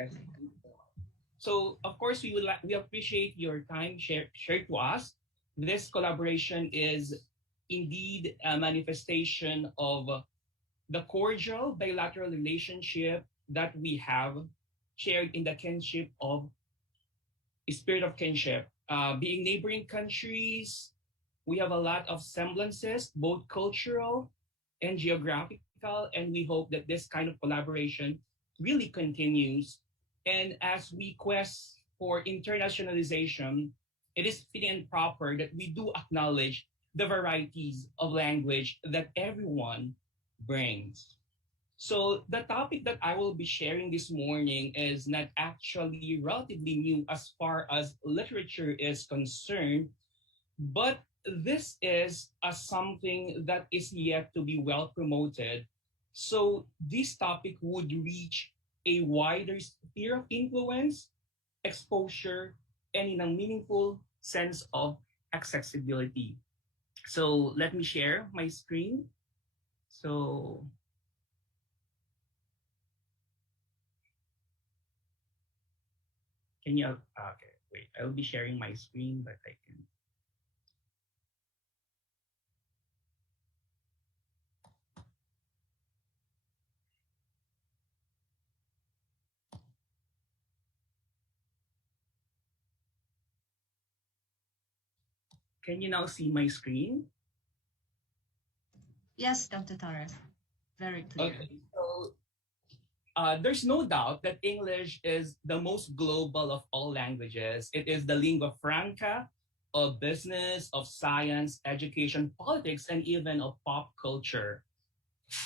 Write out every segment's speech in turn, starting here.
Yes. So of course we appreciate your time shared to us. This collaboration is indeed a manifestation of the cordial bilateral relationship that we have shared in the kinship of spirit of kinship. Being neighboring countries, we have a lot of semblances, both cultural and geographical, and we hope that this kind of collaboration really continues. And as we quest for internationalization, it is fitting and proper that we do acknowledge the varieties of language that everyone brings. So the topic that I will be sharing this morning is not actually relatively new as far as literature is concerned, but this is something that is yet to be well promoted. So this topic would reach a wider sphere of influence, exposure, and in a meaningful sense of accessibility. So let me share my screen. So can you? Okay, wait. I'll be sharing my screen, but I can. Can you now see my screen? Yes, Dr. Torres. Very clear. Okay. So there's no doubt that English is the most global of all languages. It is the lingua franca of business, of science, education, politics, and even of pop culture.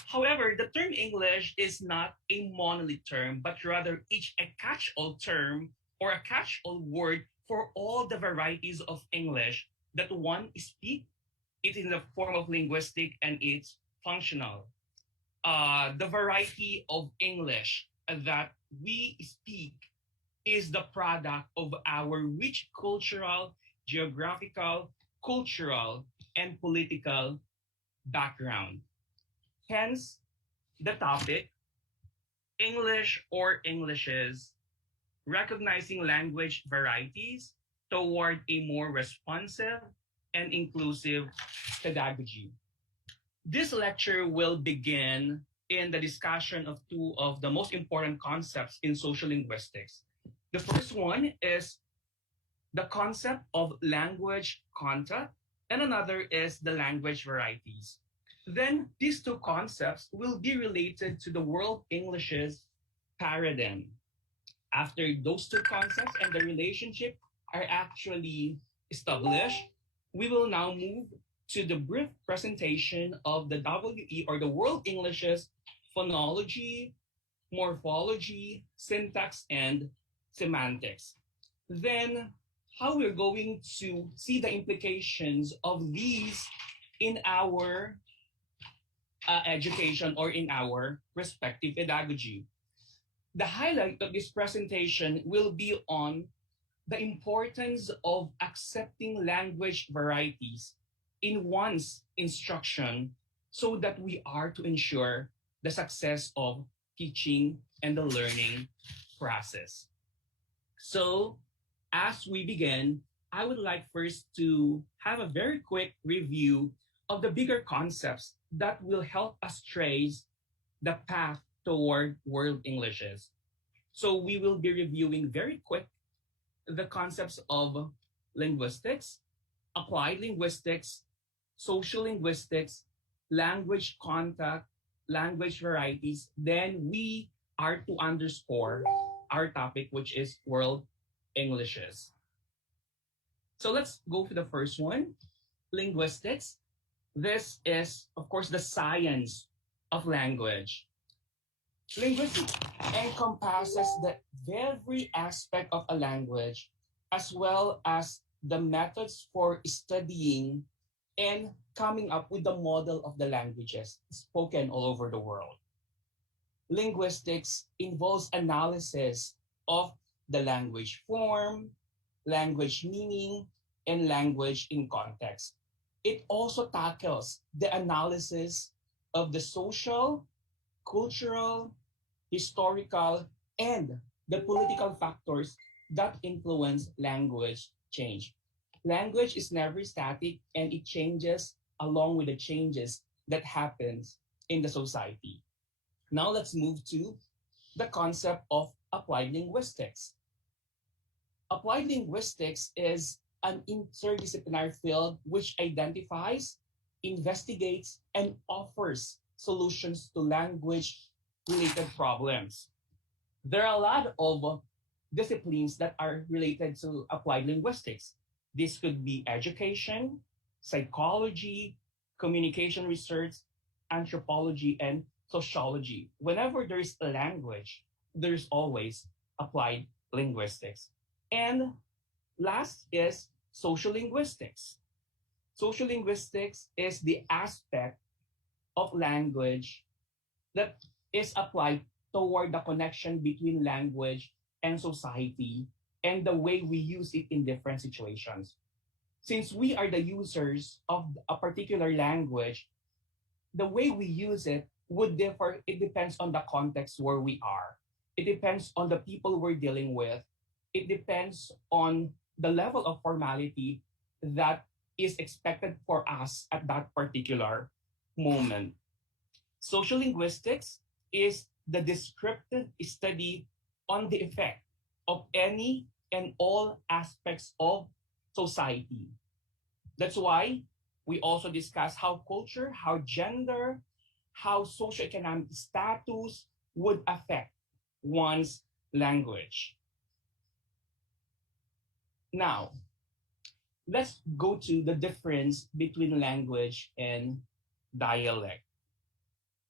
However, the term English is not a monolith term, but rather each a catch-all term or a catch-all word for all the varieties of English that one speaks. It is in the form of linguistic and it's functional. The variety of English that we speak is the product of our rich cultural, geographical, cultural, and political background. Hence, the topic English or Englishes, recognizing language varieties toward a more responsive and inclusive pedagogy. This lecture will begin in the discussion of two of the most important concepts in social linguistics. The first one is the concept of language content, and another is the language varieties. Then these two concepts will be related to the world English's paradigm. After those two concepts and the relationship are actually established, we will now move to the brief presentation of the WE or the World English's phonology, morphology, syntax, and semantics. Then, how we're going to see the implications of these in our education or in our respective pedagogy. The highlight of this presentation will be on the importance of accepting language varieties in one's instruction so that we are to ensure the success of teaching and the learning process. So, as we begin, I would like first to have a very quick review of the bigger concepts that will help us trace the path toward world Englishes. So, we will be reviewing very quick the concepts of linguistics, applied linguistics, social linguistics, language contact, language varieties, then we are to underscore our topic, which is world Englishes. So let's go for the first one, linguistics. This is, of course, the science of language. Linguistics encompasses the every aspect of a language, as well as the methods for studying and coming up with the model of the languages spoken all over the world. Linguistics involves analysis of the language form, language meaning, and language in context. It also tackles the analysis of the social, cultural, historical, and the political factors that influence language change. Language is never static and it changes along with the changes that happens in the society. Now let's move to the concept of applied linguistics. Applied linguistics is an interdisciplinary field which identifies, investigates, and offers solutions to language related problems. There are a lot of disciplines that are related to applied linguistics. This could be education, psychology, communication research, anthropology, and sociology. Whenever there is a language, there's always applied linguistics. And last is sociolinguistics. Sociolinguistics is the aspect of language that is applied toward the connection between language and society and the way we use it in different situations. Since we are the users of a particular language, the way we use it would differ. It depends on the context where we are. It depends on the people we're dealing with. It depends on the level of formality that is expected for us at that particular moment. Social linguistics is the descriptive study on the effect of any and all aspects of society. That's why we also discuss how culture, how gender, how socioeconomic status would affect one's language. Now, let's go to the difference between language and dialect.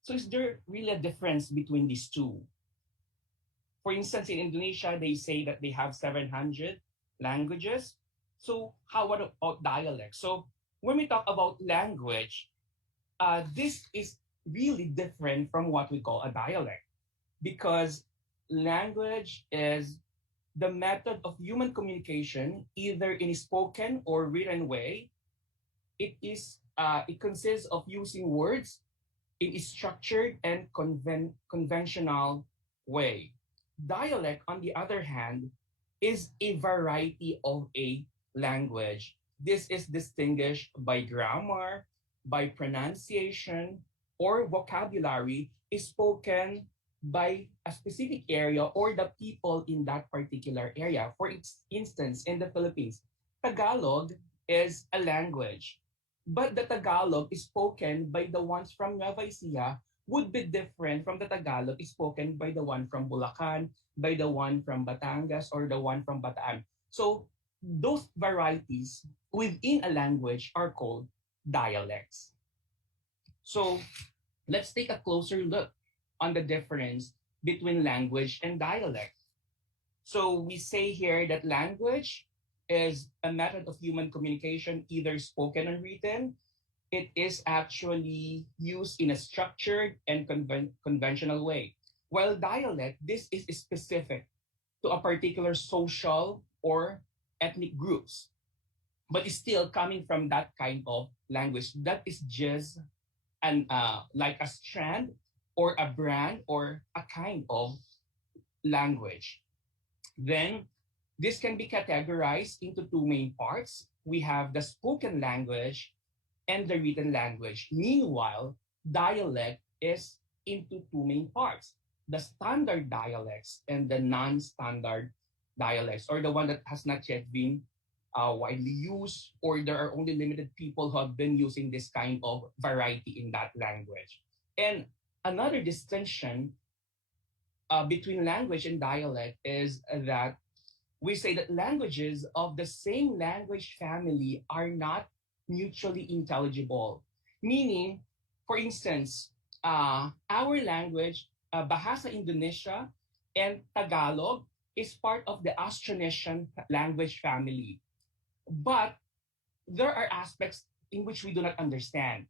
So, is there really a difference between these two? For instance, in Indonesia, they say that they have 700 languages. So, how about dialect? So, when we talk about language, this is really different from what we call a dialect because language is the method of human communication, either in a spoken or written way. It consists of using words in a structured and conventional way. Dialect, on the other hand, is a variety of a language. This is distinguished by grammar, by pronunciation, or vocabulary is spoken by a specific area or the people in that particular area. For instance, in the Philippines, Tagalog is a language, but the Tagalog is spoken by the ones from Nueva Ecija would be different from the Tagalog is spoken by the one from Bulacan, by the one from Batangas, or the one from Bataan. So those varieties within a language are called dialects. So let's take a closer look on the difference between language and dialect. So we say here that language is a method of human communication, either spoken or written. It is actually used in a structured and conventional way. While dialect, this is specific to a particular social or ethnic groups, but it's still coming from that kind of language. That is just like a strand or a brand or a kind of language. Then this can be categorized into two main parts. We have the spoken language and the written language. Meanwhile, dialect is into two main parts, the standard dialects and the non-standard dialects, or the one that has not yet been widely used, or there are only limited people who have been using this kind of variety in that language. And another distinction between language and dialect is that we say that languages of the same language family are not mutually intelligible. Meaning, for instance, our language, Bahasa Indonesia and Tagalog, is part of the Austronesian language family. But there are aspects in which we do not understand.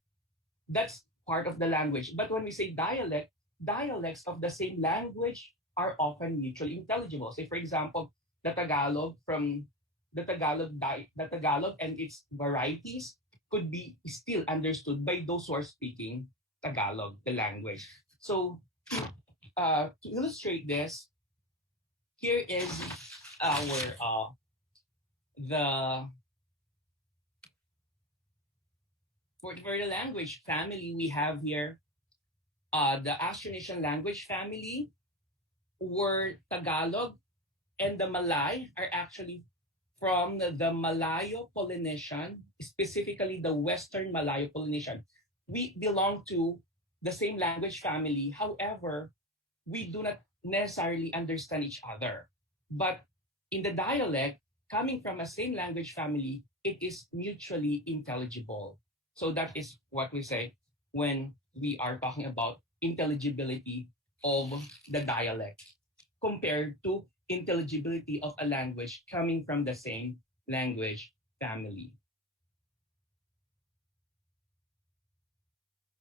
That's part of the language. But when we say dialect, dialects of the same language are often mutually intelligible. Say, for example, the Tagalog from the Tagalog and its varieties could be still understood by those who are speaking Tagalog, the language. So to illustrate this, here is our the for the language family. We have here the Austronesian language family, where Tagalog and the Malay are actually from the Malayo-Polynesian, specifically the Western Malayo-Polynesian. We belong to the same language family. However, we do not necessarily understand each other. But in the dialect, coming from a same language family, it is mutually intelligible. So that is what we say when we are talking about intelligibility of the dialect compared to intelligibility of a language coming from the same language family.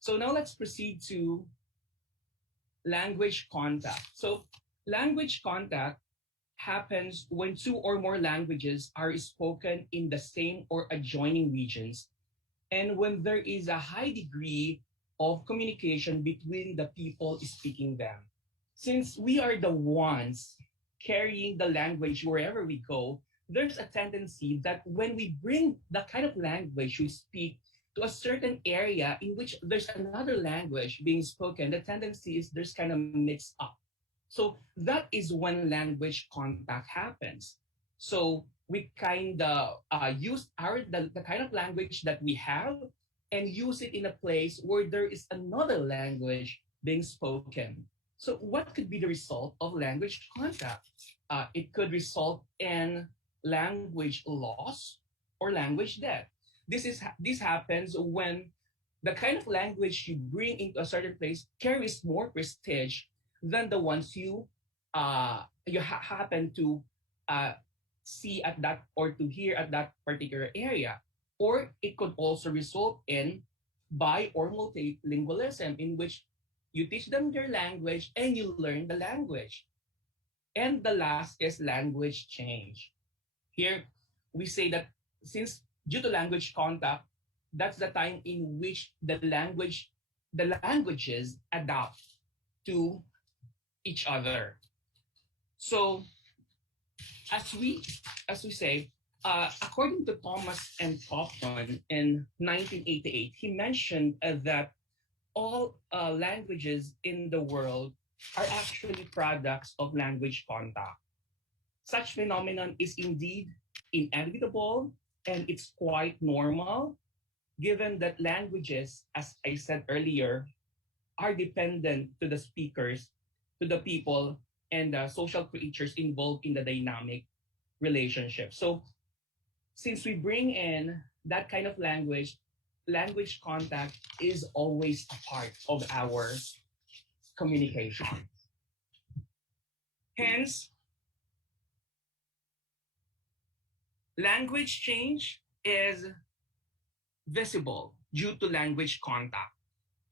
So now let's proceed to language contact. So language contact happens when two or more languages are spoken in the same or adjoining regions, and when there is a high degree of communication between the people speaking them. Since we are the ones carrying the language wherever we go, there's a tendency that when we bring the kind of language we speak to a certain area in which there's another language being spoken, the tendency is there's kind of mixed up. So that is when language contact happens. So we kind of use the kind of language that we have and use it in a place where there is another language being spoken. So what could be the result of language contact? It could result in language loss or language death. This happens when the kind of language you bring into a certain place carries more prestige than the ones happen to uh, see at that or to hear at that particular area. Or it could also result in bi or multilingualism, in which you teach them their language and you learn the language. And the last is language change. Here, we say that since due to language contact, that's the time in which the languages adapt to each other. So as we as we say, according to Thomas M. Kaufman in 1988, he mentioned that all languages in the world are actually products of language contact. Such phenomenon is indeed inevitable, and it's quite normal given that languages, as I said earlier, are dependent to the speakers, to the people, and the social creatures involved in the dynamic relationship. So since we bring in that kind of language, language contact is always a part of our communication. Hence, language change is visible due to language contact.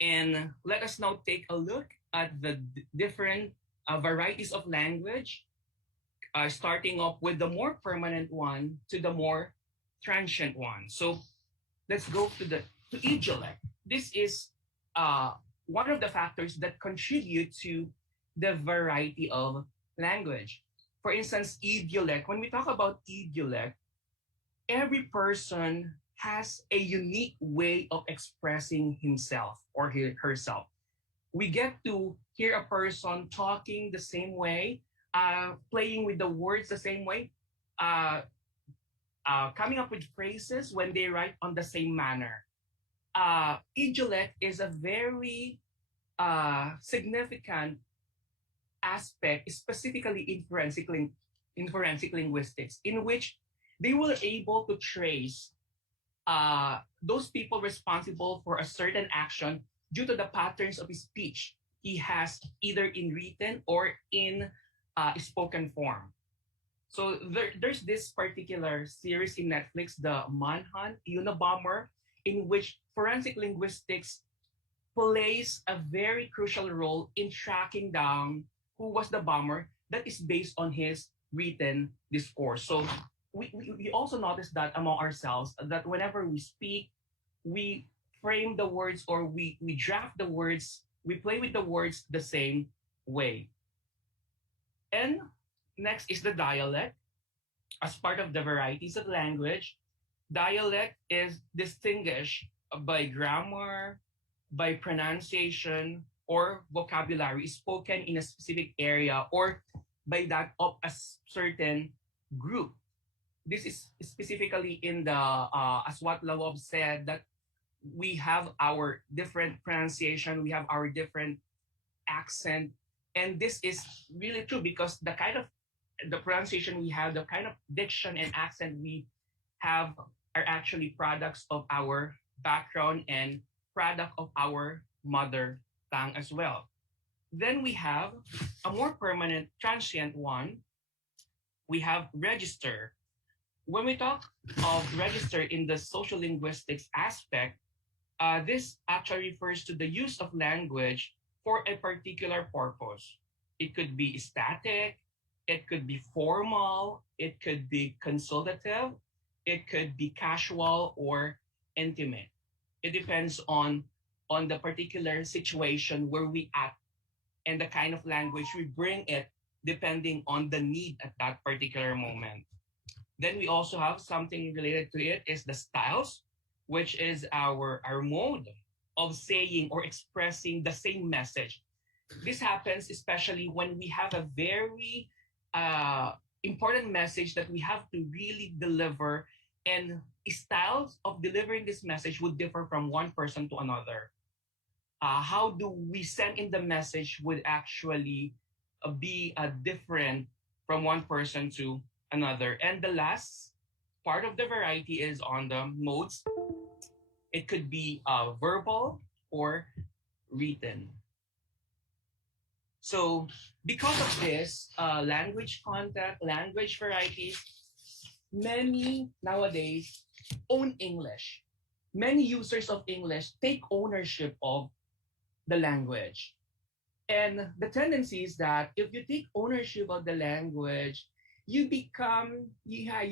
And let us now take a look at the different varieties of language, starting off with the more permanent one to the more transient one. So let's go to idiolect. This is one of the factors that contribute to the variety of language. For instance, idiolect. When we talk about idiolect, every person has a unique way of expressing himself or herself. We get to hear a person talking the same way, playing with the words the same way, uh, coming up with phrases when they write on the same manner. Idiolect is a very significant aspect, specifically in forensic linguistics, in which they were able to trace those people responsible for a certain action due to the patterns of his speech he has either in written or in spoken form. So there's this particular series in Netflix, the Manhunt Unabomber, in which forensic linguistics plays a very crucial role in tracking down who was the bomber that is based on his written discourse. So we also notice that among ourselves that whenever we speak, we frame the words or we draft the words, we play with the words the same way. And Next is the dialect. As part of the varieties of language, dialect is distinguished by grammar, by pronunciation, or vocabulary spoken in a specific area or by that of a certain group. This is specifically in the, as what Lawov said, that we have our different pronunciation, we have our different accent. And this is really true because the kind of the pronunciation we have, the kind of diction and accent we have are actually products of our background and product of our mother tongue as well. Then we have a more permanent transient one. We have register. When we talk of register in the sociolinguistics aspect, this actually refers to the use of language for a particular purpose. It could be static, it could be formal, it could be consultative, it could be casual or intimate. It depends on the particular situation where we at and the kind of language we bring it depending on the need at that particular moment. Then we also have something related to it is the styles, which is our mode of saying or expressing the same message. This happens especially when we have a very important message that we have to really deliver, and styles of delivering this message would differ from one person to another. How do we send in the message would actually be different from one person to another. And the last part of the variety is on the modes. It could be verbal or written. So because of this language content, language varieties, many nowadays own English. Many users of English take ownership of the language. And the tendency is that if you take ownership of the language, you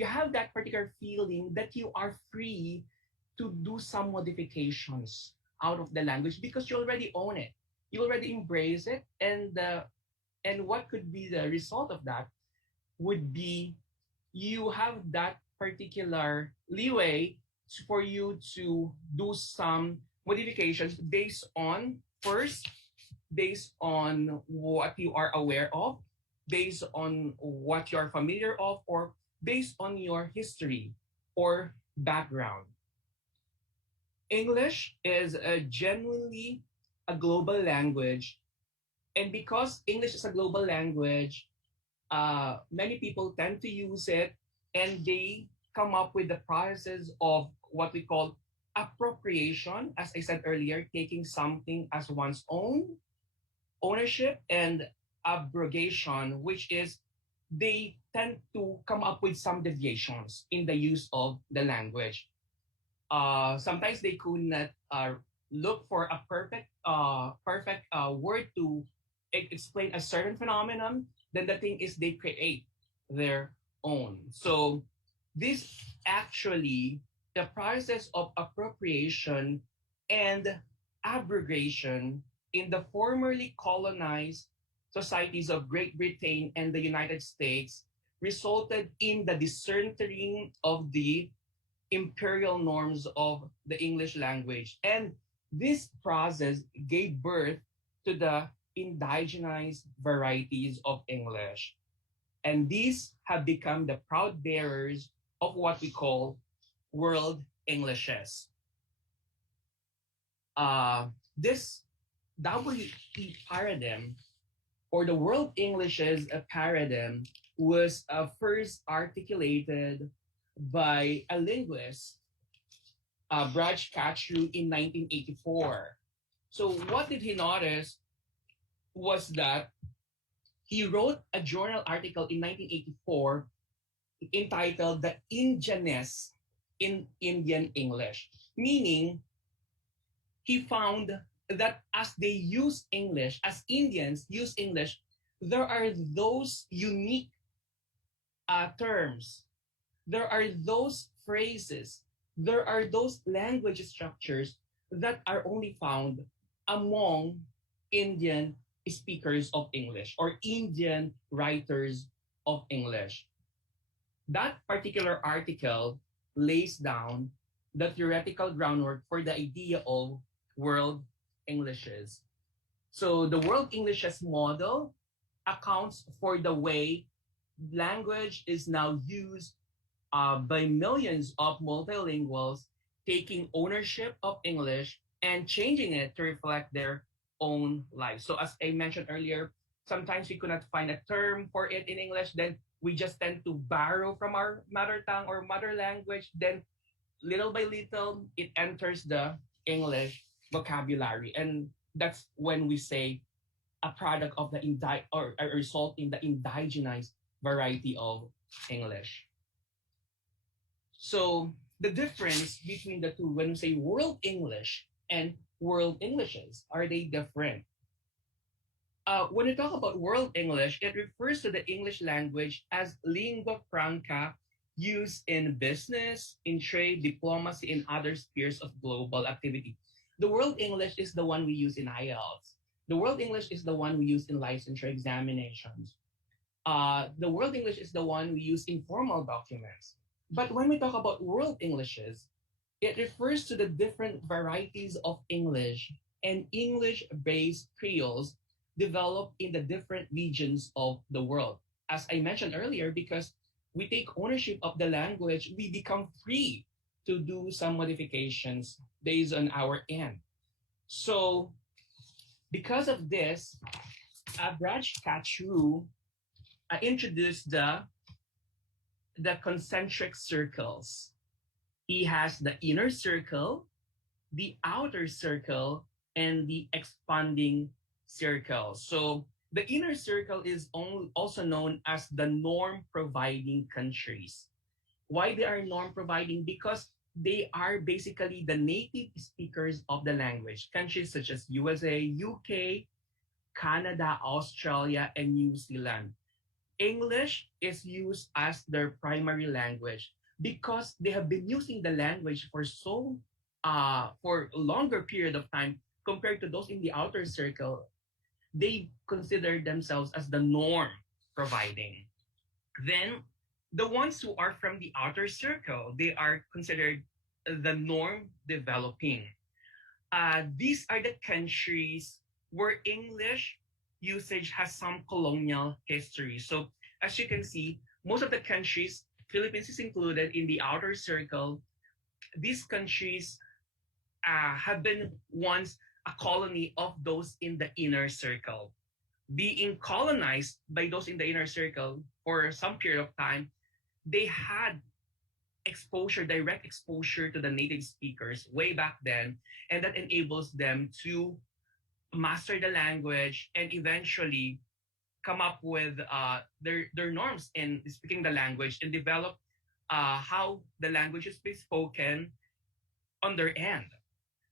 have that particular feeling that you are free to do some modifications out of the language because you already own it. You already embrace it, and what could be the result of that would be you have that particular leeway for you to do some modifications based on first based on what you are aware of, based on what you're familiar of, or based on your history or background. English is a genuinely a global language, and because English is a global language, many people tend to use it, and they come up with the processes of what we call appropriation, as I said earlier, taking something as one's own, ownership, and abrogation, which is they tend to come up with some deviations in the use of the language. Sometimes they could not look for a perfect word to explain a certain phenomenon. Then the thing is they create their own. So this actually the process of appropriation and abrogation in the formerly colonized societies of Great Britain and the United States resulted in the discerning of the imperial norms of the English language. And this process gave birth to the indigenized varieties of English. And these have become the proud bearers of what we call world Englishes. This WE paradigm or the world Englishes paradigm was first articulated by a linguist, Braj Kachu, in 1984. So what did he notice was that he wrote a journal article in 1984 entitled The Indianness in Indian English, meaning he found that as they use English, as Indians use English, there are those unique terms, there are those phrases, there are those language structures that are only found among Indian speakers of English or Indian writers of English. That particular article lays down the theoretical groundwork for the idea of world Englishes. So the world Englishes model accounts for the way language is now used by millions of multilinguals taking ownership of English and changing it to reflect their own lives. So, as I mentioned earlier, sometimes we could not find a term for it in English, then we just tend to borrow from our mother tongue or mother language. Then, little by little, it enters the English vocabulary. And that's when we say a product of the or a result in the indigenized variety of English. So the difference between the two, when we say world English and world Englishes, are they different? When we talk about world English, it refers to the English language as lingua franca used in business, in trade, diplomacy, and other spheres of global activity. The world English is the one we use in IELTS. The world English is the one we use in licensure examinations. The world English is the one we use in formal documents. But when we talk about world Englishes, it refers to the different varieties of English and English based creoles developed in the different regions of the world. As I mentioned earlier, because we take ownership of the language, we become free to do some modifications based on our end. So, because of this, Abraj Kachru introduced the concentric circles. He has the inner circle, the outer circle, and the expanding circle. So the inner circle is also known as the norm providing countries. Why they are norm providing? Because they are basically the native speakers of the language. Countries such as USA, UK, Canada, Australia, and New Zealand. English is used as their primary language because they have been using the language for a longer period of time compared to those in the outer circle. They consider themselves as the norm providing. Then the ones who are from the outer circle, they are considered the norm developing. These are the countries where English usage has some colonial history. So, as you can see, most of the countries, Philippines is included in the outer circle, these countries have been once a colony of those in the inner circle. Being colonized by those in the inner circle for some period of time, they had direct exposure to the native speakers way back then, and that enables them to master the language and eventually come up with their norms in speaking the language and develop how the language is being spoken on their end.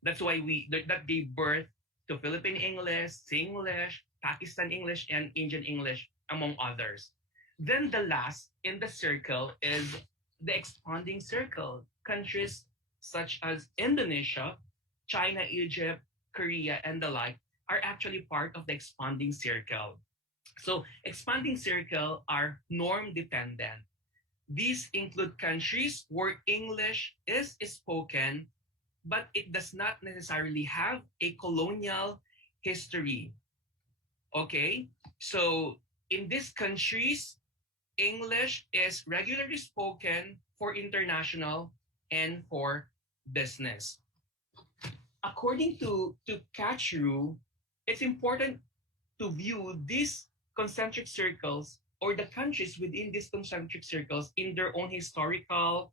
That's why that gave birth to Philippine English, Singlish, Pakistan English, and Indian English, among others. Then the last in the circle is the expanding circle. Countries such as Indonesia, China, Egypt, Korea, and the like are actually part of the expanding circle. So expanding circle are norm dependent. These include countries where English is spoken, but it does not necessarily have a colonial history. Okay? So in these countries, English is regularly spoken for international and for business. According to Catchru, it's important to view these concentric circles or the countries within these concentric circles in their own historical,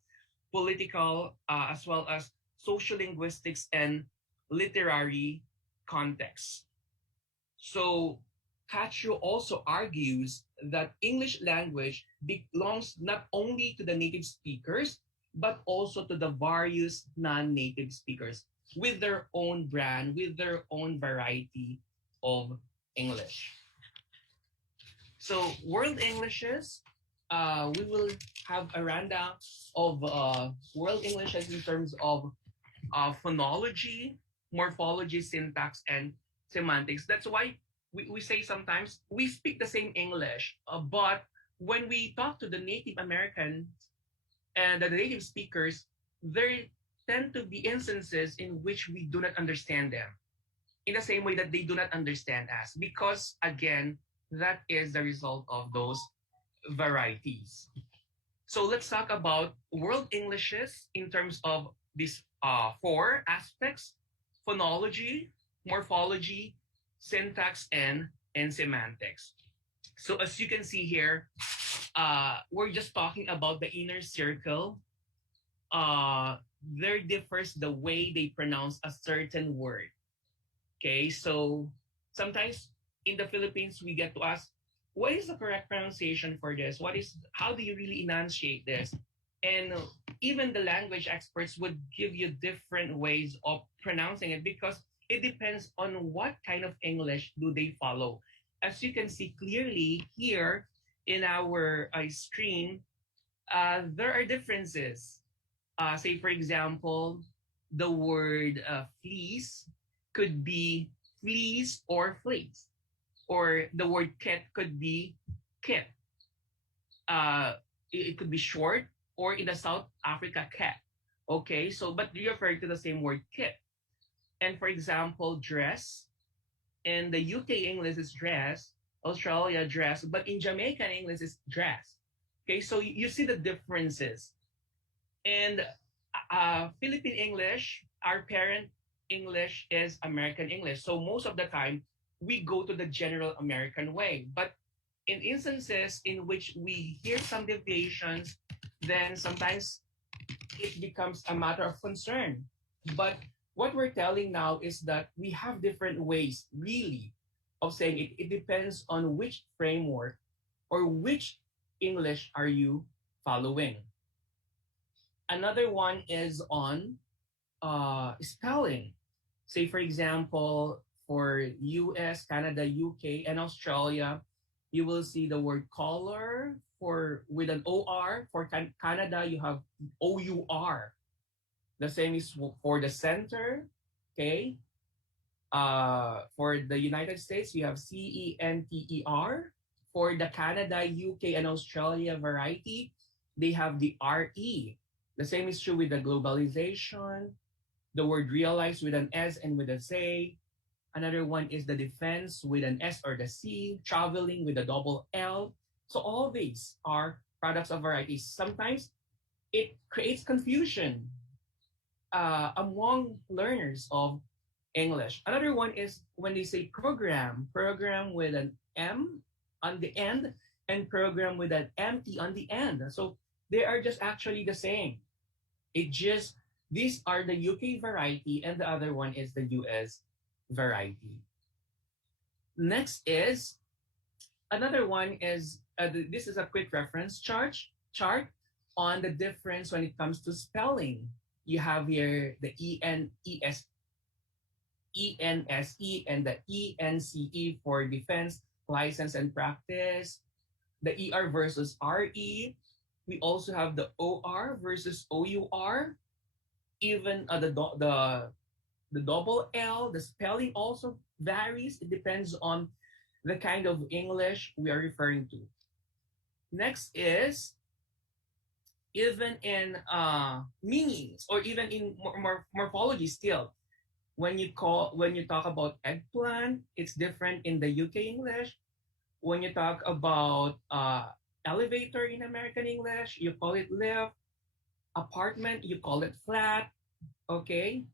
political, as well as sociolinguistics and literary context. So Catchru also argues that English language belongs not only to the native speakers, but also to the various non-native speakers with their own brand, with their own variety of English. So world Englishes, we will have a rundown of world Englishes in terms of phonology, morphology, syntax, and semantics. That's why we say sometimes we speak the same English, but when we talk to the Native American and the native speakers, there tend to be instances in which we do not understand them in the same way that they do not understand us, because again, that is the result of those varieties. So let's talk about world Englishes in terms of these four aspects: phonology, morphology, syntax, and semantics. So as you can see here, we're just talking about the inner circle. There differs the way they pronounce a certain word. Okay, so sometimes in the Philippines we get to ask, what is the correct pronunciation for this? What is how do you really enunciate this? And even the language experts would give you different ways of pronouncing it because it depends on what kind of English do they follow. As you can see clearly here in our screen, there are differences. Say, for example, the word fleece could be fleece or fleece, or the word kit could be kit. Uh, it could be short, or in the South Africa, cat. Okay, so but you refer to the same word kit. And for example, dress in the UK English is dress, Australia dress, but in Jamaican English is dress. Okay, so you see the differences. And Philippine English, our parent English is American English. So most of the time, we go to the general American way. But in instances in which we hear some deviations, then sometimes it becomes a matter of concern. But what we're telling now is that we have different ways, really, of saying it. It depends on which framework or which English are you following. Another one is on spelling. Say, for example, for US, Canada, UK, and Australia, you will see the word color for with an OR. For Canada, you have OUR. The same is for the center. Okay. For the United States, you have CENTER. For the Canada, UK, and Australia variety, they have the RE. The same is true with the globalization, the word realize with an S and with a Z. Another one is the defense with an S or the C, traveling with a double L. So all these are products of varieties. Sometimes it creates confusion among learners of English. Another one is when they say program, program with an M on the end and program with an MT on the end. So they are just actually the same. It just, these are the UK variety and the other one is the US variety. Next is, another one is, this is a quick reference chart on the difference when it comes to spelling. You have here the ENSE and the ENCE for defense, license, and practice. The ER versus RE. We also have the OR versus OUR. Even the double L, the spelling also varies. It depends on the kind of English we are referring to. Next is even in meanings or even in morphology still. When you talk about eggplant, it's different in the UK English. When you talk about elevator in American English, you call it lift. Apartment, you call it flat. Okay,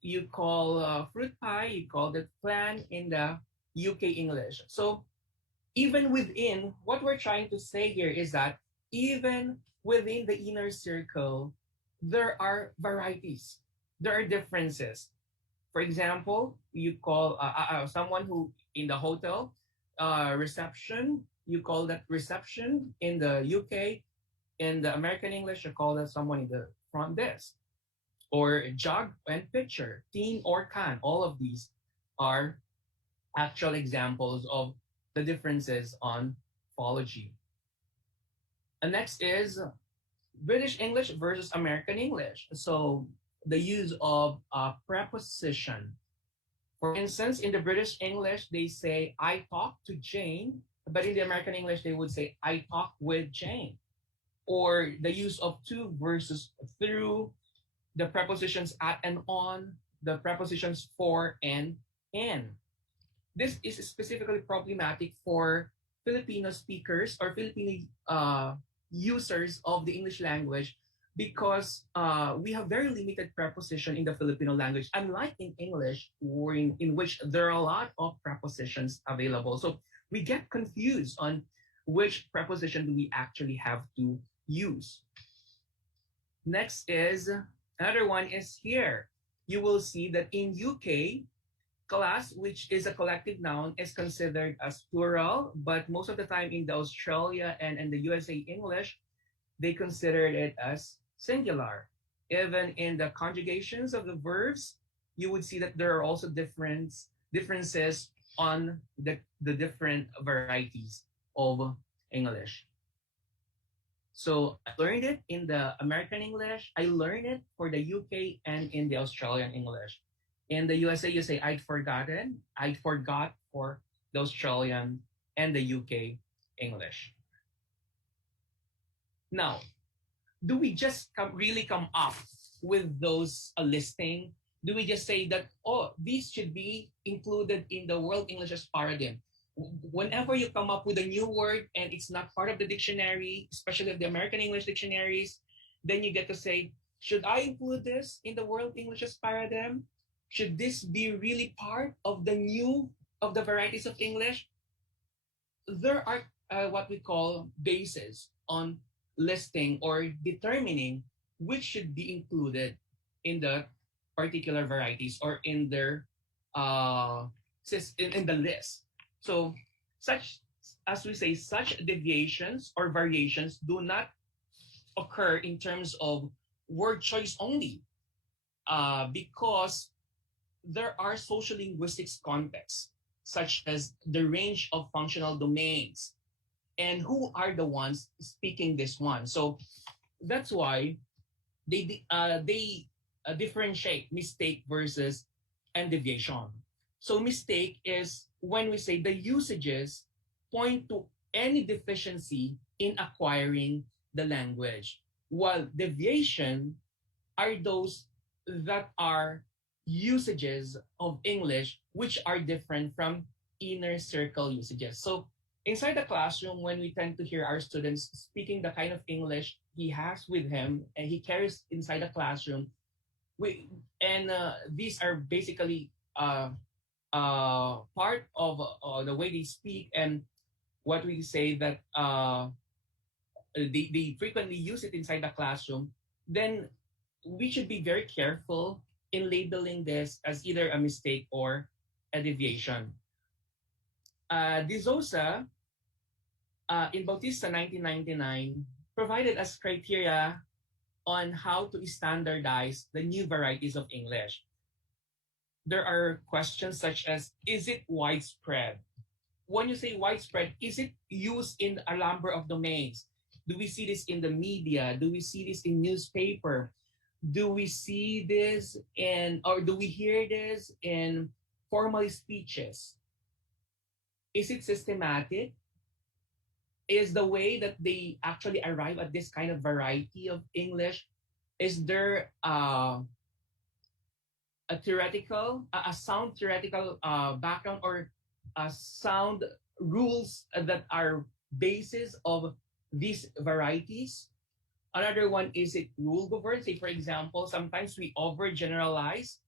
you call fruit pie, you call it flan in the UK English. So even within, what we're trying to say here is that even within the inner circle, there are varieties, there are differences. For example, you call someone who in the hotel reception, you call that reception in the UK. In the American English, you call that someone in the front desk. Or jug and pitcher, tin or can. All of these are actual examples of the differences on phology. And next is British English versus American English. So the use of preposition. For instance, in the British English, they say, I talked to Jane. But in the American English, they would say, I talk with Jane. Or the use of to versus through, the prepositions at and on, the prepositions for and in. This is specifically problematic for Filipino speakers or Filipino users of the English language because we have very limited preposition in the Filipino language, unlike in English, in which there are a lot of prepositions available. So we get confused on which preposition do we actually have to use. Next is another one is here. You will see that in UK, class, which is a collective noun, is considered as plural, but most of the time in the Australia and in the USA English, they considered it as singular. Even in the conjugations of the verbs, you would see that there are also differences on the different varieties of English. So I learned it in the American English. I learned it for the UK and in the Australian English. In the USA, you say I'd forgotten. I forgot for the Australian and the UK English. Now, do we just really come up with those listing? Do we just say that, oh, these should be included in the World English as paradigm? Whenever you come up with a new word and it's not part of the dictionary, especially of the American English dictionaries, then you get to say, should I include this in the World English as paradigm? Should this be really part of the varieties of English? There are what we call bases on listing or determining which should be included in the particular varieties or in their in the list. So such, as we say, such deviations or variations do not occur in terms of word choice only, because there are sociolinguistics contexts, such as the range of functional domains and who are the ones speaking this one. So that's why they differentiate mistake versus and deviation. So mistake is when we say the usages point to any deficiency in acquiring the language, while deviation are those that are usages of English which are different from inner circle usages. So inside the classroom, when we tend to hear our students speaking the kind of English he has with him and he carries inside the classroom, these are basically part of the way they speak and what we say that they frequently use it inside the classroom, then we should be very careful in labeling this as either a mistake or a deviation. De Souza, in Bautista 1999, provided us criteria on how to standardize the new varieties of English. There are questions such as, is it widespread? When you say widespread, is it used in a number of domains? Do we see this in the media? Do we see this in newspaper? Do we see this or do we hear this in formal speeches? Is it systematic? Is the way that they actually arrive at this kind of variety of English, is there a sound theoretical background or sound rules that are basis of these varieties? Another one, is it rule governed? Say, for example, sometimes we overgeneralize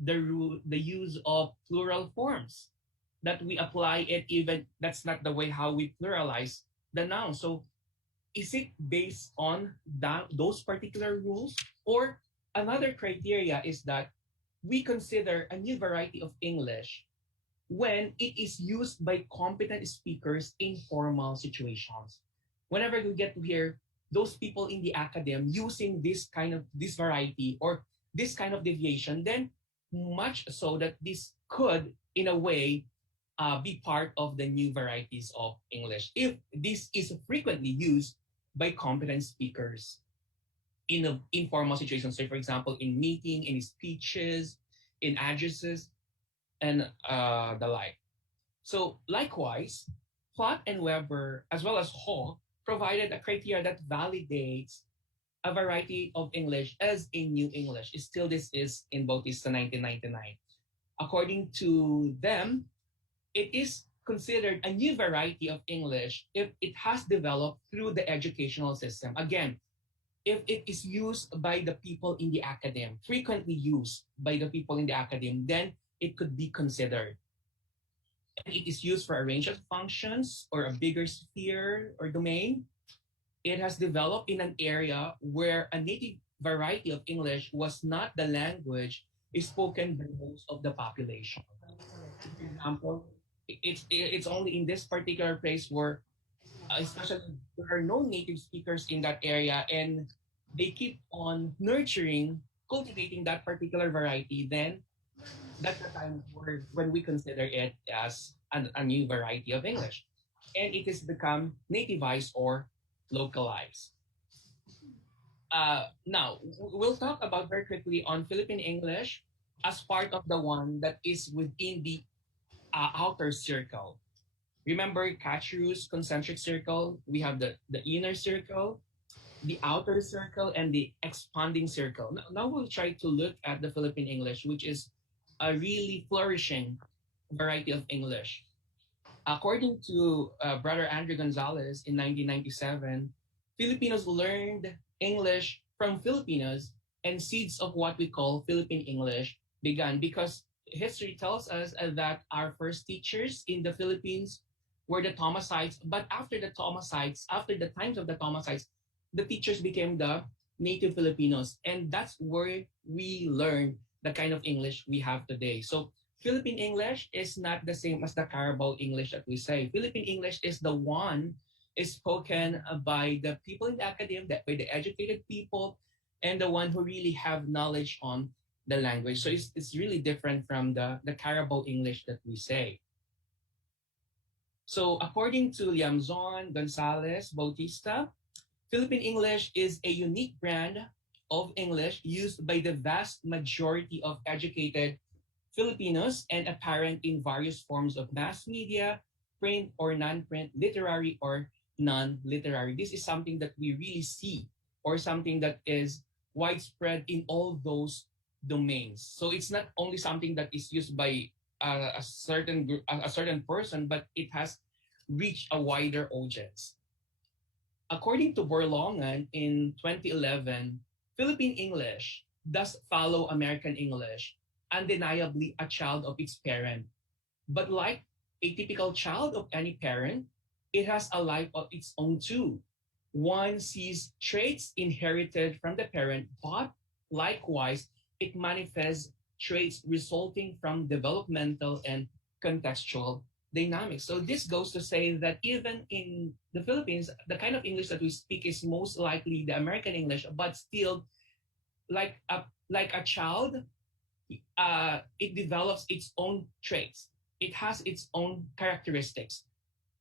the use of plural forms, that we apply it even that's not the way how we pluralize the noun. So is it based on those particular rules? Or another criteria is that we consider a new variety of English when it is used by competent speakers in formal situations. Whenever you get to hear those people in the academy using this variety or this kind of deviation, then much so that this could, in a way, be part of the new varieties of English if this is frequently used by competent speakers in informal situations. Say, for example, in meeting, in speeches, in addresses, and the like. So likewise, Platt and Weber, as well as Hall, provided a criteria that validates a variety of English as a new English. Still, this is in Bautista 1999. According to them, it is considered a new variety of English if it has developed through the educational system. Again, if it is used by the people in the academe, frequently used by the people in the academe, then it could be considered. And it is used for a range of functions or a bigger sphere or domain. It has developed in an area where a native variety of English was not the language spoken by most of the population. For example, it's only in this particular place where, especially, there are no native speakers in that area, and they keep on nurturing, cultivating that particular variety. Then that's the time where when we consider it as a new variety of English, and it has become nativized or localized. Now, we'll talk about very quickly on Philippine English as part of the one that is within the outer circle. Remember Cachu's concentric circle? We have the inner circle, the outer circle, and the expanding circle. Now we'll try to look at the Philippine English, which is a really flourishing variety of English. According to Brother Andrew Gonzalez in 1997, Filipinos learned English from Filipinos, and seeds of what we call Philippine English began because history tells us that our first teachers in the Philippines were the Thomasites, but after the Thomasites, after the times of the Thomasites, the teachers became the native Filipinos, and that's where we learn the kind of English we have today. So Philippine English is not the same as the Carabao English that we say. Philippine English is the one is spoken by the people in the academy, by the educated people, and the one who really have knowledge on the language. So it's really different from the Carabao English that we say. So according to Liamzon, Gonzalez, Bautista, Philippine English is a unique brand of English used by the vast majority of educated Filipinos and apparent in various forms of mass media, print or non-print, literary or non-literary. This is something that we really see or something that is widespread in all those domains. So it's not only something that is used by a certain group, a certain person, but it has reached a wider audience. According to Borlongan in 2011, Philippine English does follow American English, undeniably a child of its parent. But like a typical child of any parent, it has a life of its own too. One sees traits inherited from the parent, but likewise, it manifests traits resulting from developmental and contextual dynamics. So this goes to say that even in the Philippines, the kind of English that we speak is most likely the American English, but still, like a child, it develops its own traits. It has its own characteristics,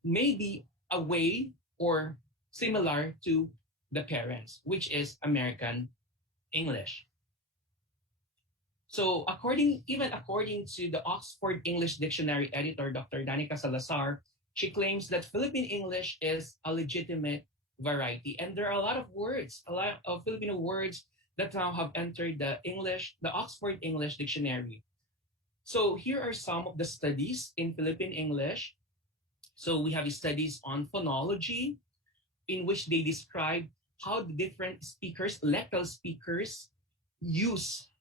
maybe a way or similar to the parents, which is American English. So even according to the Oxford English Dictionary editor, Dr. Danica Salazar, she claims that Philippine English is a legitimate variety. And there are a lot of Filipino words that now have entered the Oxford English Dictionary. So here are some of the studies in Philippine English. So we have studies on phonology, in which they describe how the different speakers, lectal speakers, use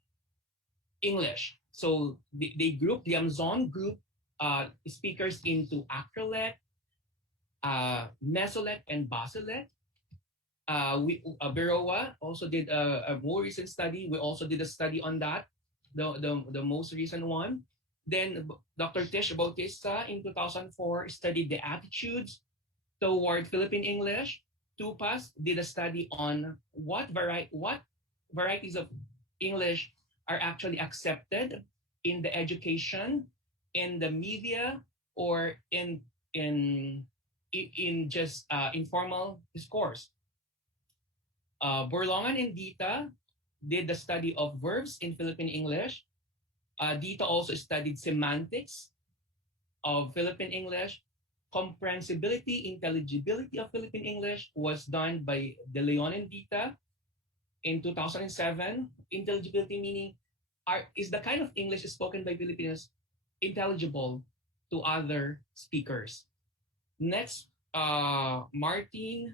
English. So they group, the Amazon group speakers into acrolect, mesolect, and basilect. Birowa also did a more recent study. We also did a study on that, the most recent one. Then Dr. Tish Bautista in 2004 studied the attitudes toward Philippine English. Tupas did a study on what varieties of English are actually accepted in the education, in the media, or in just informal discourse. Borlongan and Dita did the study of verbs in Philippine English. Dita also studied semantics of Philippine English. comprehensibility, intelligibility of Philippine English was done by De Leon and Vita in 2007. Intelligibility meaning is the kind of English spoken by Filipinos intelligible to other speakers. Next, Martin,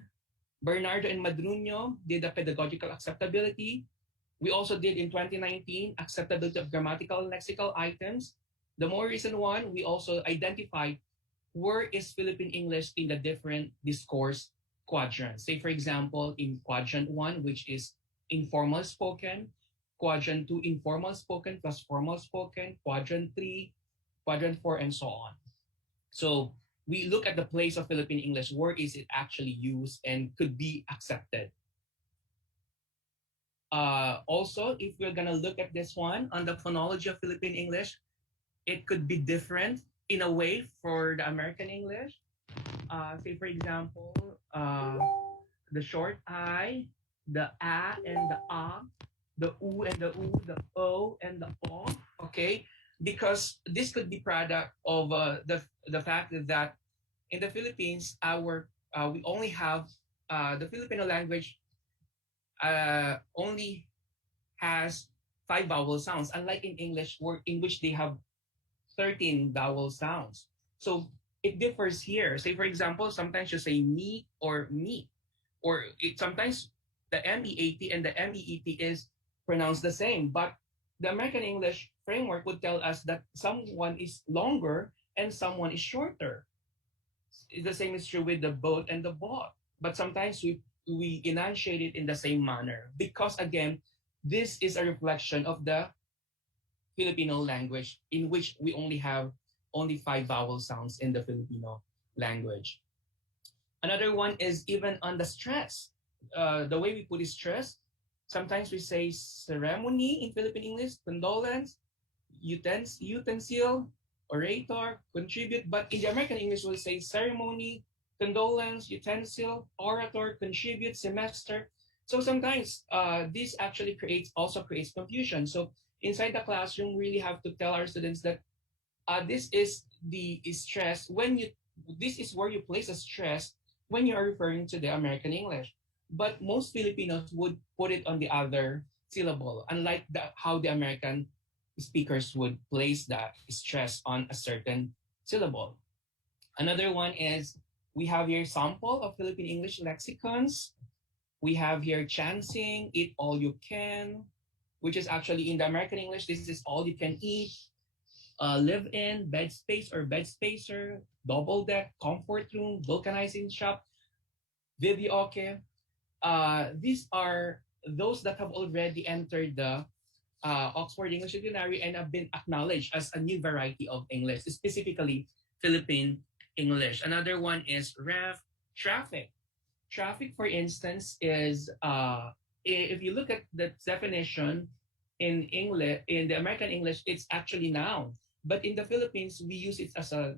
Bernardo, and Madruño did the pedagogical acceptability. We also did in 2019 acceptability of grammatical and lexical items. The more recent one, we also identified where is Philippine English in the different discourse quadrants. Say, for example, in quadrant 1, which is informal spoken, quadrant 2, informal spoken plus formal spoken, quadrant 3, quadrant 4, and so on. So we look at the place of Philippine English, where is it actually used and could be accepted. Also, if we're gonna look at this one on the phonology of Philippine English, it could be different in a way for the American English. Say, for example, the short I, the a and the a, the u and the u, the o and the o. Okay, because this could be product of the fact that in the Philippines, we only have the Filipino language only has 5 vowel sounds, unlike in English, in which they have 13 vowel sounds. So it differs here. Say, for example, sometimes you say me or me, or sometimes the MEAT and the MEET is pronounced the same. But the American English framework would tell us that someone is longer and someone is shorter. The same is true with the boat and the bought. But sometimes we enunciate it in the same manner because, again, this is a reflection of the Filipino language in which we only have only 5 vowel sounds in the Filipino language. Another one is even on the stress. The way we put it stress, sometimes we say ceremony in Philippine English, condolence, utensil, orator, contribute. But in the American English, we'll say ceremony, condolence, utensil, orator, contribute, semester. So sometimes this actually also creates confusion. So inside the classroom, we really have to tell our students that this is the stress this is where you place a stress when you are referring to the American English. But most Filipinos would put it on the other syllable, unlike how the American speakers would place that stress on a certain syllable. Another one is we have here sample of Philippine English lexicons. We have here chancing, eat all you can, which is actually in the American English, this is all you can eat. Live in, bed space or bed spacer, double deck, comfort room, vulcanizing shop, videoke. These are those that have already entered the Oxford English Dictionary and have been acknowledged as a new variety of English, specifically Philippine English. Another one is traffic. Traffic, for instance, is if you look at the definition in English, in the American English, it's actually noun. But in the Philippines, we use it as an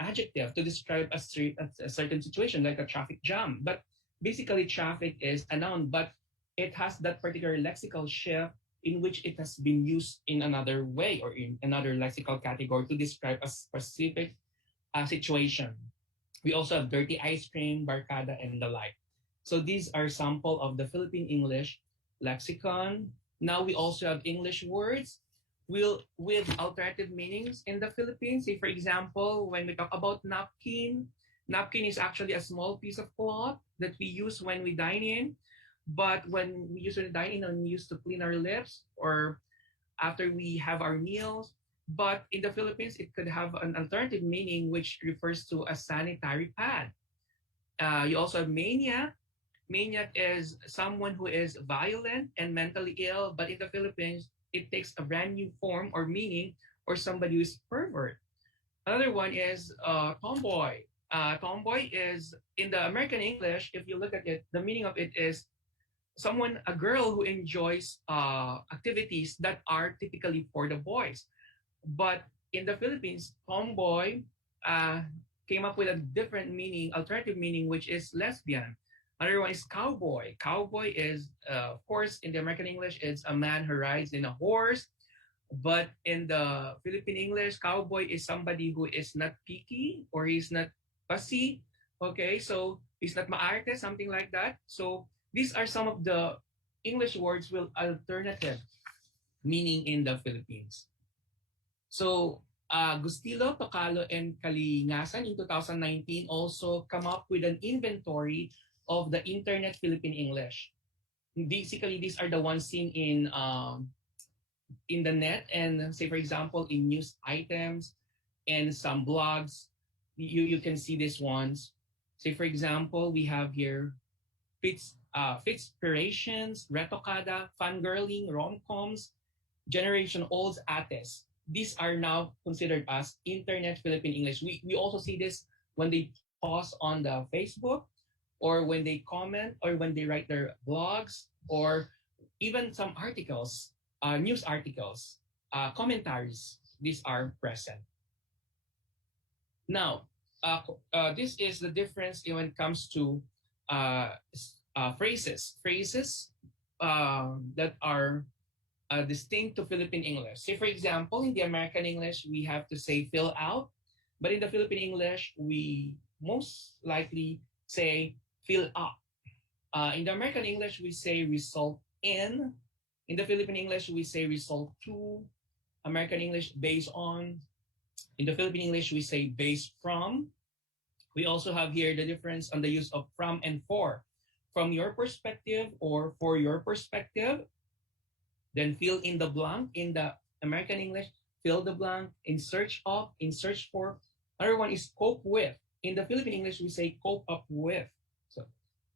adjective to describe a certain situation, like a traffic jam. But basically, traffic is a noun, but it has that particular lexical shift in which it has been used in another way or in another lexical category to describe a specific situation. We also have dirty ice cream, barkada, and the like. So these are sample of the Philippine English lexicon. Now we also have English words with alternative meanings in the Philippines. Say, for example, when we talk about napkin, napkin is actually a small piece of cloth that we use when we dine in. But when we usually dine in and we use to clean our lips or after we have our meals. But in the Philippines, it could have an alternative meaning which refers to a sanitary pad. You also have maniac. Maniac is someone who is violent and mentally ill, but in the Philippines, it takes a brand new form or meaning, or somebody who is pervert. Another one is tomboy. Tomboy is, in the American English, if you look at it, the meaning of it is a girl who enjoys activities that are typically for the boys. But in the Philippines, tomboy came up with a different meaning, alternative meaning, which is lesbian. Another one is cowboy. Cowboy is, of course, in the American English, it's a man who rides in a horse. But in the Philippine English, cowboy is somebody who is not picky or he's not kasi, okay, so he's not maarte, something like that. So these are some of the English words with alternative meaning in the Philippines. So Gustilo, Tocalo, and Kalingasan in 2019 also come up with an inventory of the Internet Philippine English. Basically, these are the ones seen in the net, and say for example in news items and some blogs, you can see these ones. Say for example, we have here Fitspirations, Retokada, Fangirling, Romcoms, Generation Olds, Ates. These are now considered as Internet Philippine English. We also see this when they post on the Facebook, or when they comment, or when they write their blogs, or even some articles, news articles, commentaries. These are present. Now, this is the difference when it comes to phrases. Phrases that are distinct to Philippine English. Say, for example, in the American English, we have to say fill out, but in the Philippine English, we most likely say fill up. In the American English, we say result in. In the Philippine English, we say result to. American English based on. In the Philippine English, we say based from. We also have here the difference on the use of from and for. From your perspective or for your perspective. Then fill in the blank in the American English, fill the blank in search of, in search for. Another one is cope with. In the Philippine English, we say cope up with. So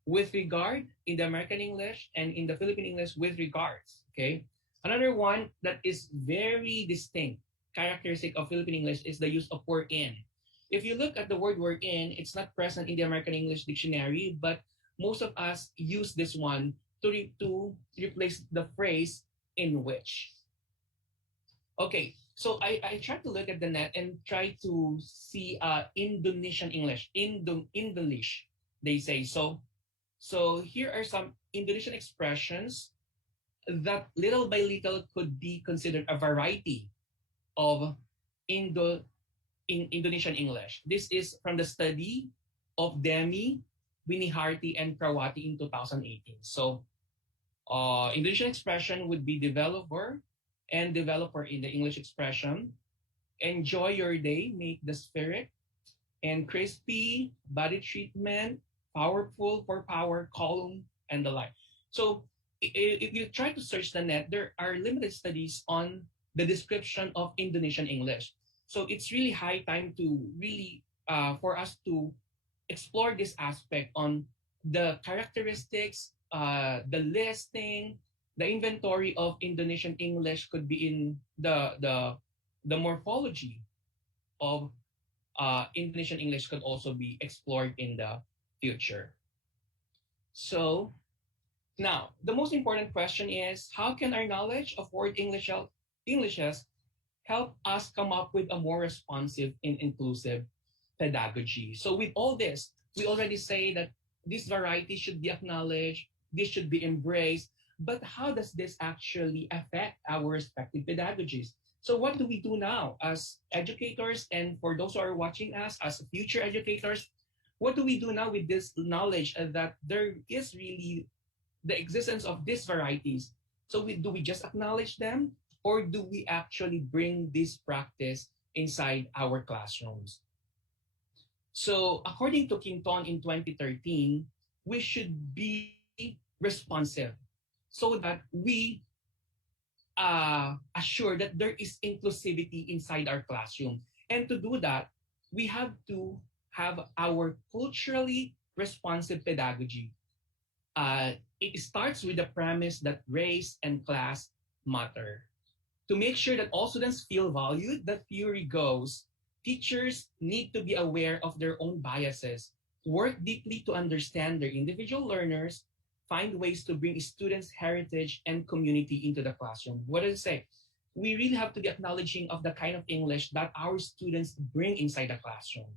with regard in the American English, and in the Philippine English with regards. Okay. Another one that is very distinct characteristic of Philippine English is the use of were in. If you look at the word were in, it's not present in the American English dictionary, but most of us use this one to replace the phrase in which. Okay, so I tried to look at the net and try to see Indonesian English, Indonesian, they say. So here are some Indonesian expressions that little by little could be considered a variety of Indonesian English. This is from the study of Demi, Winiharti, and Krawati in 2018. So Indonesian expression would be developer and developer in the English expression. Enjoy your day, make the spirit, and crispy, body treatment, powerful for power, column, and the like. So if you try to search the net, there are limited studies on the description of Indonesian English. So it's really high time to really for us to explore this aspect on the characteristics, the listing, the inventory of Indonesian English could be in the morphology of Indonesian English could also be explored in the future. So now, the most important question is how can our knowledge of word Englishes help us come up with a more responsive and inclusive pedagogy? So with all this, we already say that this variety should be acknowledged, this should be embraced, but how does this actually affect our respective pedagogies? So what do we do now as educators, and for those who are watching us as future educators, what do we do now with this knowledge that there is really the existence of these varieties? So do we just acknowledge them, or do we actually bring this practice inside our classrooms? So according to Quinton in 2013, we should be responsive so that we assure that there is inclusivity inside our classroom. And to do that, we have to have our culturally responsive pedagogy. It starts with the premise that race and class matter. To make sure that all students feel valued, the theory goes, teachers need to be aware of their own biases, work deeply to understand their individual learners, find ways to bring students' heritage and community into the classroom. What does it say? We really have to be acknowledging of the kind of English that our students bring inside the classroom.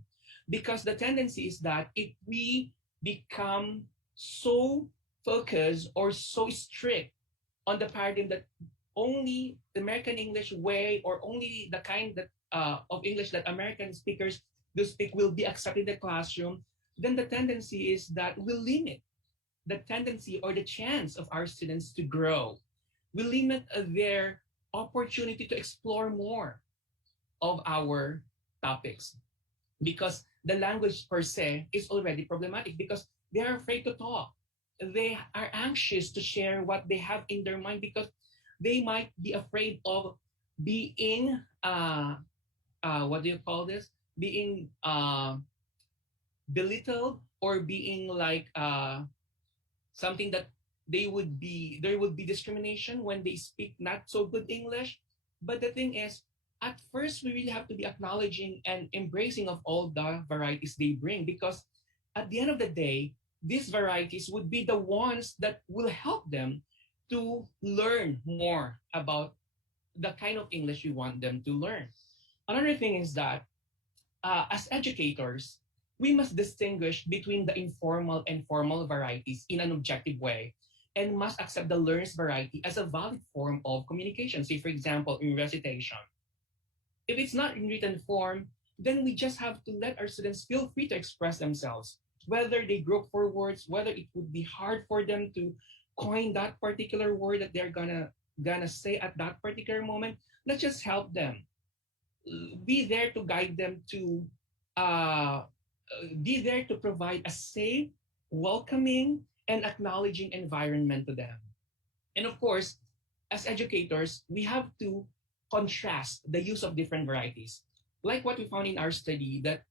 Because the tendency is that if we become so focused or so strict on the paradigm that only the American English way, or only the kind that of English that American speakers to speak will be accepted in the classroom, then the tendency is that we'll limit the tendency or the chance of our students to grow. We limit their opportunity to explore more of our topics because the language per se is already problematic because they are afraid to talk. They are anxious to share what they have in their mind because they might be afraid of being what do you call this? Being belittled or being like something that there would be discrimination when they speak not so good English. But the thing is, at first we really have to be acknowledging and embracing of all the varieties they bring because at the end of the day, these varieties would be the ones that will help them to learn more about the kind of English we want them to learn. Another thing is that as educators, we must distinguish between the informal and formal varieties in an objective way and must accept the learner's variety as a valid form of communication. Say, for example, in recitation. If it's not in written form, then we just have to let our students feel free to express themselves, whether they group for words, whether it would be hard for them to coin that particular word that they're gonna say at that particular moment. Let's just help them be there to guide them to uh, be there to provide a safe, welcoming, and acknowledging environment to them. And of course, as educators, we have to contrast the use of different varieties. Like what we found in our study, that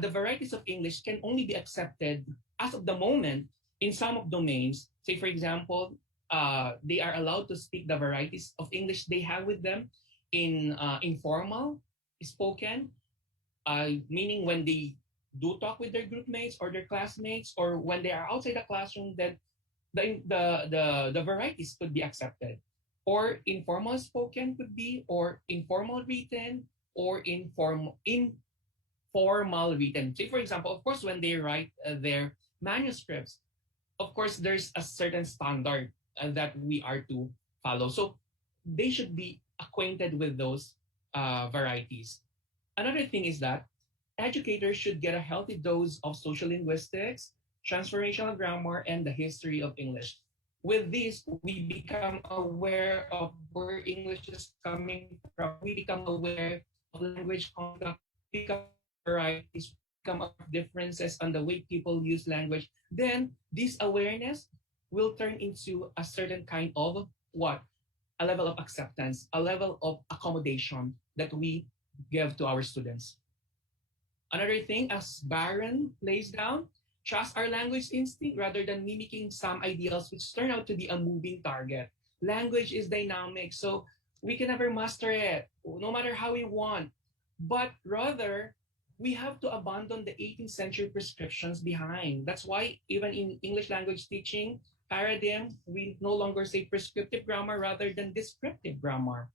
the varieties of English can only be accepted as of the moment in some of domains. Say, for example, they are allowed to speak the varieties of English they have with them in informal spoken, meaning when they do talk with their group mates or their classmates, or when they are outside the classroom, that the varieties could be accepted. Or informal spoken could be, or informal written, or informal written. Say, for example, of course, when they write their manuscripts, of course, there's a certain standard that we are to follow. So they should be acquainted with those varieties. Another thing is that educators should get a healthy dose of social linguistics, transformational grammar, and the history of English. With this, we become aware of where English is coming from. We become aware of language construct. We become aware of varieties. We become aware of differences on the way people use language. Then this awareness will turn into a certain kind of what? A level of acceptance, a level of accommodation that we give to our students. Another thing, as Baron lays down, trust our language instinct rather than mimicking some ideals which turn out to be a moving target. Language is dynamic, so we can never master it, no matter how we want. But rather, we have to abandon the 18th century prescriptions behind. That's why even in English language teaching paradigm, we no longer say prescriptive grammar rather than descriptive grammar.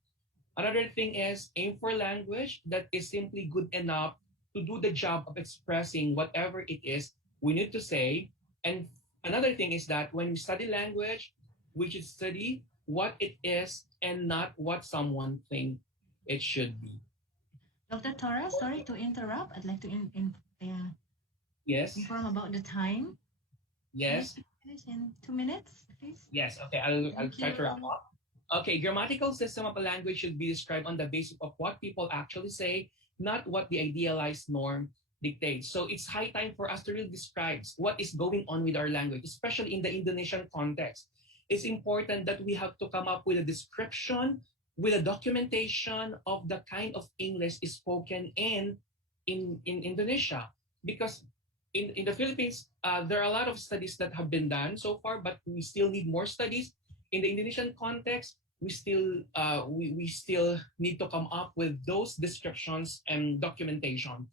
Another thing is aim for language that is simply good enough to do the job of expressing whatever it is we need to say. And another thing is that when we study language, we should study what it is and not what someone thinks it should be. Dr. Torres, sorry to interrupt. I'd like to Yes, inform about the time. Can yes, I finish in 2 minutes, please? yes. Okay, I'll Thank try to wrap you. up. Okay, grammatical system of a language should be described on the basis of what people actually say, not what the idealized norm dictates. So it's high time for us to really describe what is going on with our language, especially in the Indonesian context. It's important that we have to come up with a description, with a documentation of the kind of English is spoken in Indonesia. Because in the Philippines, there are a lot of studies that have been done so far, but we still need more studies. In the Indonesian context, we still need to come up with those descriptions and documentation.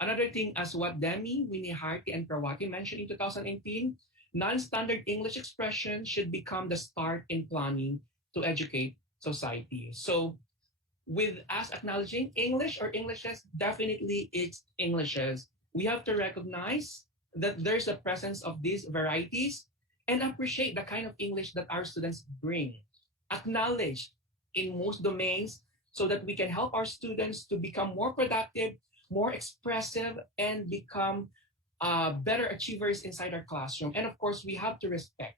Another thing, as what Demi, Winnie Harty, and Prawati mentioned in 2018, non-standard English expression should become the start in planning to educate society. So with us acknowledging English or Englishes, definitely it's Englishes. We have to recognize that there's a presence of these varieties and appreciate the kind of English that our students bring. Acknowledge in most domains so that we can help our students to become more productive, more expressive and become better achievers inside our classroom. And of course, we have to respect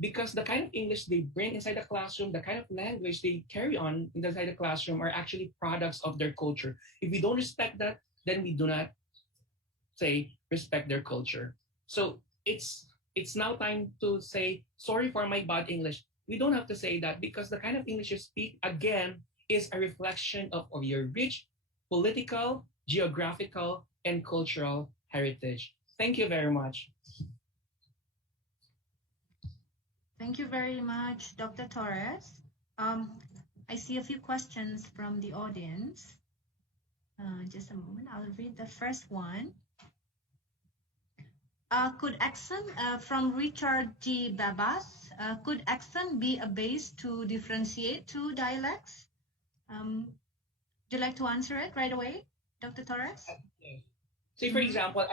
because the kind of English they bring inside the classroom, the kind of language they carry on inside the classroom are actually products of their culture. If we don't respect that, then we do not say respect their culture. So it's now time to say sorry for my bad English. We don't have to say that because the kind of English you speak again is a reflection of your rich political, geographical, and cultural heritage. Thank you very much. Thank you very much, Dr. Torres. I see a few questions from the audience. Just a moment, I'll read the first one. Could accent, from Richard G. Babas, could accent be a base to differentiate two dialects? Would you like to answer it right away, Dr. Torres? Say, for example,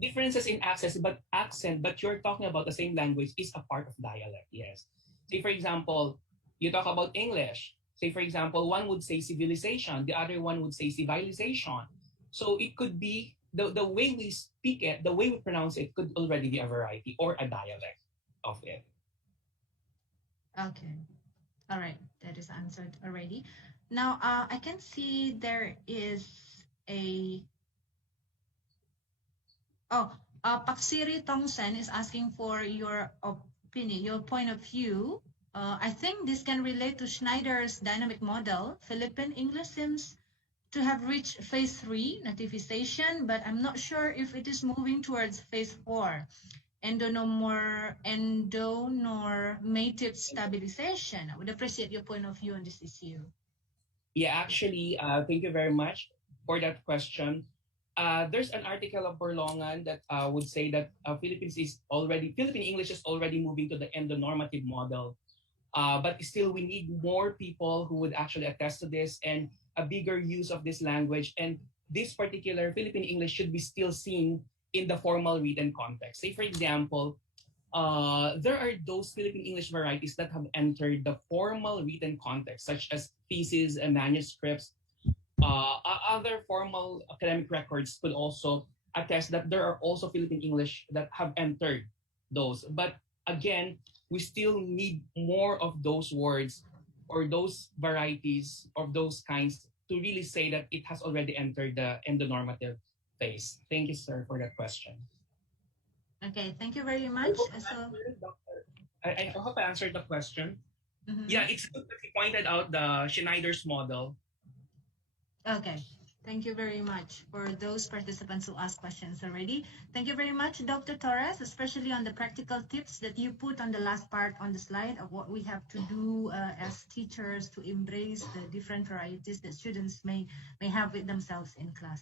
differences in accent, but you're talking about the same language is a part of dialect. Yes. Say, for example, you talk about English. Say, for example, one would say civilization, the other one would say civilization. So it could be the way we speak it, the way we pronounce it could already be a variety or a dialect of it. Okay. All right. That is answered already. Now, I can see there is a... Oh, Paksiri Tongsen is asking for your opinion, your point of view. I think this can relate to Schneider's dynamic model. Philippine English seems to have reached phase 3, nativization, but I'm not sure if it is moving towards phase 4, endonormative stabilization. I would appreciate your point of view on this issue. Yeah, actually, thank you very much for that question. There's an article of Berlongan that would say that Philippine English is already moving to the endonormative model. But still, we need more people who would actually attest to this and a bigger use of this language. And this particular Philippine English should be still seen in the formal written context. Say, for example, there are those Philippine English varieties that have entered the formal written context, such as theses and manuscripts. Other formal academic records could also attest that there are also Philippine English that have entered those. But again, we still need more of those words or those varieties of those kinds to really say that it has already entered the endonormative phase. Thank you, sir, for that question. Okay, thank you very much. I hope I answered the question. Mm-hmm. Yeah, it's good that you pointed out the Schneider's model. Okay. Thank you very much for those participants who asked questions already. Thank you very much, Dr. Torres, especially on the practical tips that you put on the last part on the slide of what we have to do as teachers to embrace the different varieties that students may have with themselves in class.